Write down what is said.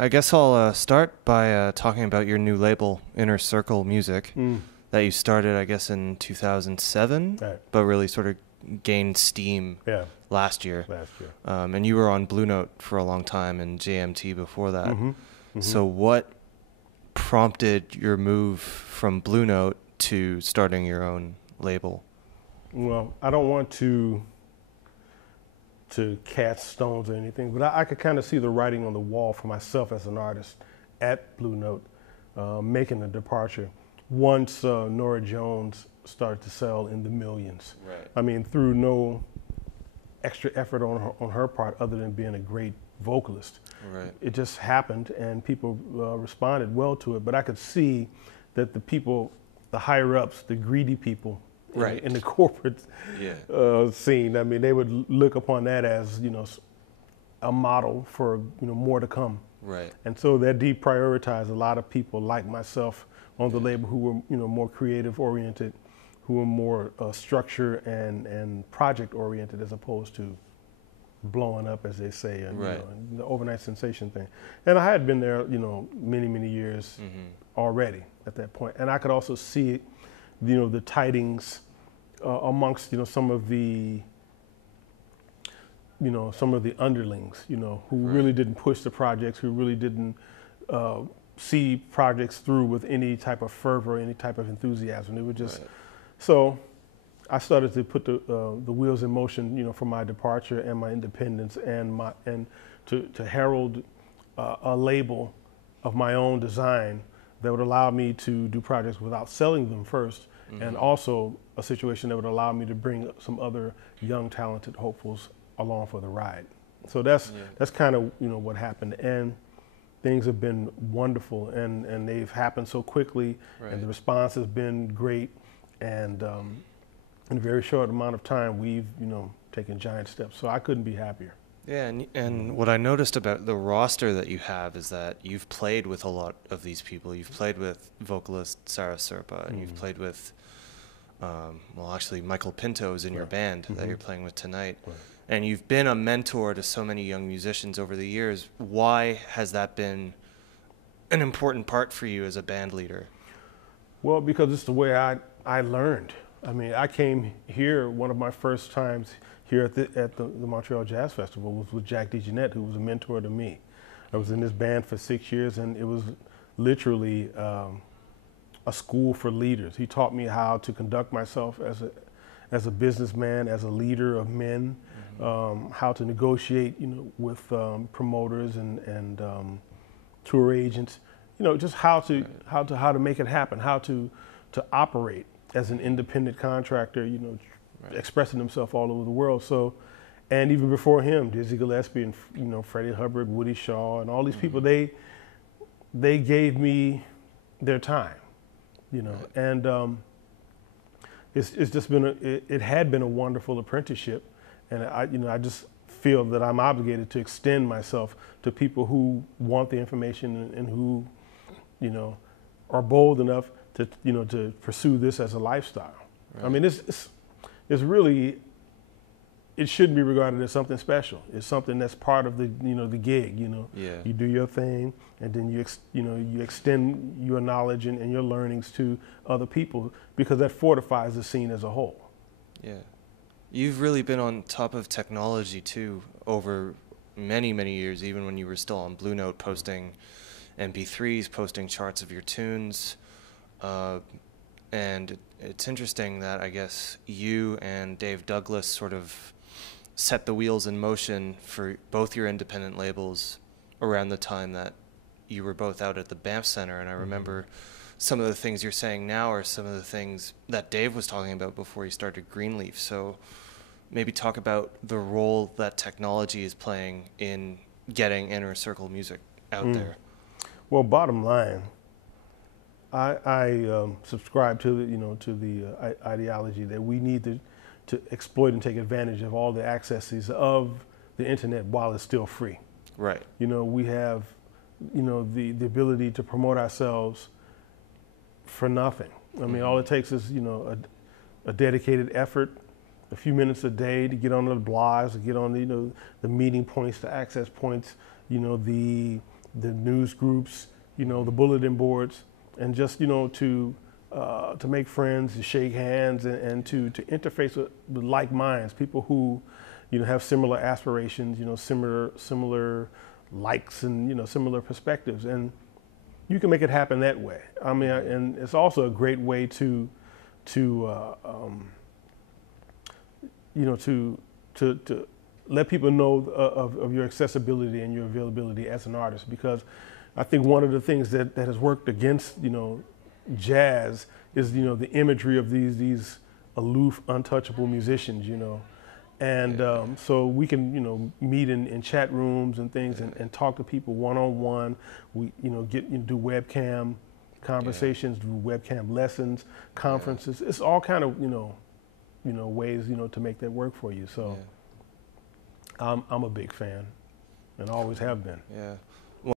I guess I'll start by talking about your new label, Inner Circle Music, that you started, I guess, in 2007, Right. but really sort of gained steam Yeah, last year. last year. And you were on Blue Note for a long time and JMT before that. Mm-hmm. So what prompted your move from Blue Note to starting your own label? Well, I don't want to cast stones or anything, but I could kind of see the writing on the wall for myself as an artist at Blue Note, making a departure once Norah Jones started to sell in the millions. Right. I mean, through no extra effort on her part other than being a great vocalist. Right. It just happened, and people responded well to it. But I could see that the people, the higher ups, the greedy people Right. in the corporate Yeah. scene, I mean, they would look upon that as a model for more to come. Right. And so that deprioritized a lot of people like myself on the label who were more creative oriented, who were more structure and project oriented as opposed to blowing up, as they say, and Right. the overnight sensation thing. And I had been there, many years already at that point. And I could also see, the tidings amongst, some of the, some of the underlings, who really didn't push the projects, who really didn't see projects through with any type of fervor, any type of enthusiasm. It would just, Right. so I started to put the wheels in motion, for my departure and my independence and to herald a label of my own design that would allow me to do projects without selling them first, and also a situation that would allow me to bring some other young, talented hopefuls along for the ride. So that's kind of what happened, and things have been wonderful, and they've happened so quickly, Right. and the response has been great, and in a very short amount of time, we've taken giant steps. So I couldn't be happier. Yeah, and what I noticed about the roster that you have is that you've played with a lot of these people. You've played with vocalist Sarah Serpa, and you've played with, actually Michael Pinto is in your band that you're playing with tonight. Right. And you've been a mentor to so many young musicians over the years. Why has that been an important part for you as a band leader? Well, because it's the way I learned. I mean, I came here, one of my first times here at the Montreal Jazz Festival was with Jack DeJohnette, who was a mentor to me. I was in this band for 6 years, and it was literally a school for leaders. He taught me how to conduct myself as a businessman, as a leader of men, how to negotiate, with promoters and tour agents, just how to make it happen, how to operate as an independent contractor, expressing himself all over the world. So, and even before him, Dizzy Gillespie and Freddie Hubbard, Woody Shaw, and all these people, they gave me their time, and it's just been it had been a wonderful apprenticeship, and I just feel that I'm obligated to extend myself to people who want the information and who, are bold enough to pursue this as a lifestyle. Right. I mean, it's really, it shouldn't be regarded as something special. It's something that's part of the the gig. Yeah. You do your thing, and then you extend your knowledge and your learnings to other people, because that fortifies the scene as a whole. Yeah. You've really been on top of technology too over many, many years, even when you were still on Blue Note, posting MP3s, posting charts of your tunes. And it's interesting that I guess you and Dave Douglas sort of set the wheels in motion for both your independent labels around the time that you were both out at the Banff Center. And I remember some of the things you're saying now are some of the things that Dave was talking about before he started Greenleaf. So maybe talk about the role that technology is playing in getting Inner Circle music out there. Well, bottom line, I subscribe to the ideology that we need to exploit and take advantage of all the accesses of the internet while it's still free. Right. We have the ability to promote ourselves for nothing. I mean, all it takes is a dedicated effort, a few minutes a day to get on the blogs, to get on the meeting points, the access points, the the news groups, you know, the bulletin boards, and just, you know, to make friends, to shake hands, and to interface with like minds, people who, you know, have similar aspirations, you know, similar likes, and, you know, similar perspectives, and you can make it happen that way. I mean, and it's also a great way to you know, to let people know of your accessibility and your availability as an artist, because I think one of the things that has worked against, you know, jazz is, you know, the imagery of these aloof, untouchable musicians, you know. And so we can, you know, meet in chat rooms and things, and talk to people one-on-one. We, you know, do webcam conversations, do webcam lessons, conferences. It's all kind of, you know, ways, you know, to make that work for you. So I'm a big fan, and always have been. Yeah.